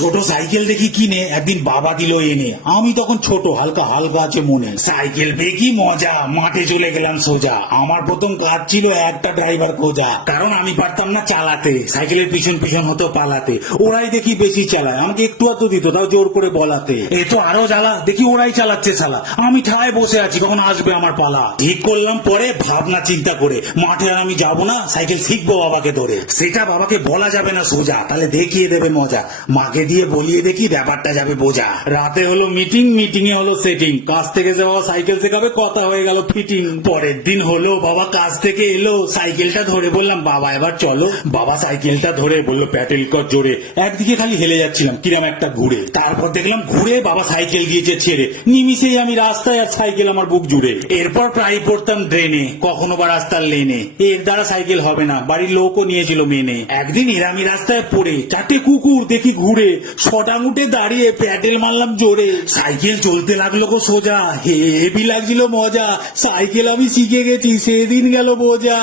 ছোট সাইকেল দেখি কিনে একদিন বাবা দিল এনে, আমি তখন ছোট, হালকা হালকা আছে মনে। সাইকেল পেয়ে কি মজা, মাঠে চলে গেলাম সোজা। আমার প্রথম কাজ ছিল একটা ড্রাইভার খোঁজা, কারণ আমি পারতাম না চালাতে। সাইকেলের পিছন পিছন হতো পালাতে, ওরাই দেখি বেশি চালায়, আমাকে একটু আধটু দিত, তাও জোর করে বলাতে। এ তো আরো জ্বালা, দেখি ওরাই চালাচ্ছে শালা, আমি ঠায় বসে আছি, কখন আসবে আমার পালা। ঠিক করলাম পরে ভাবনা চিন্তা করে, মাঠে আর আমি যাবো না, সাইকেল শিখবো বাবাকে ধরে। সেটা বাবাকে বলা যাবে না সোজা, তাহলে দেখিয়ে দেবে মজা। মাকে দিয়ে বলিয়ে দেখি ব্যাপারটা যাবে বোঝা। রাতে হলো মিটিং, মিটিং এ হলো সেটিং, কাজ থেকে যাওয়া সাইকেল শেখাবে, কথা হয়ে গেল ফিটিং। পরের দিন হলো বাবা কাজ থেকে এলো, সাইকেলটা ধরে বললাম বাবা এবার চলো। বাবা সাইকেলটা ধরে বললো প্যাটেল কর জোরে। একদিকে খালি হেলে যাচ্ছিলাম কিরাম একটা ঘুরে, তারপর দেখলাম ঘুরে বাবা সাইকেল দিয়েছে ছেড়ে, নিমিষেই আমি রাস্তায় আর সাইকেল আমার বুক জুড়ে। এরপর প্রায় পড়তাম ড্রেনে, কখনো বা রাস্তার লেনে, এর দ্বারা সাইকেল হবে না, বাড়ির লোকও নিয়েছিল মেনে। একদিন এরামি রাস্তায় পড়ে চারটে কুকুর দেখি ঘুরে, শটাং উঠে দাঁড়িয়ে প্যাডেল মারলাম জোরে, সাইকেল চলতে লাগলো গো সোজা, হেভি লাগছিল মজা। সাইকেল আমি শিখে গেছি, সেদিন গেল বোঝা।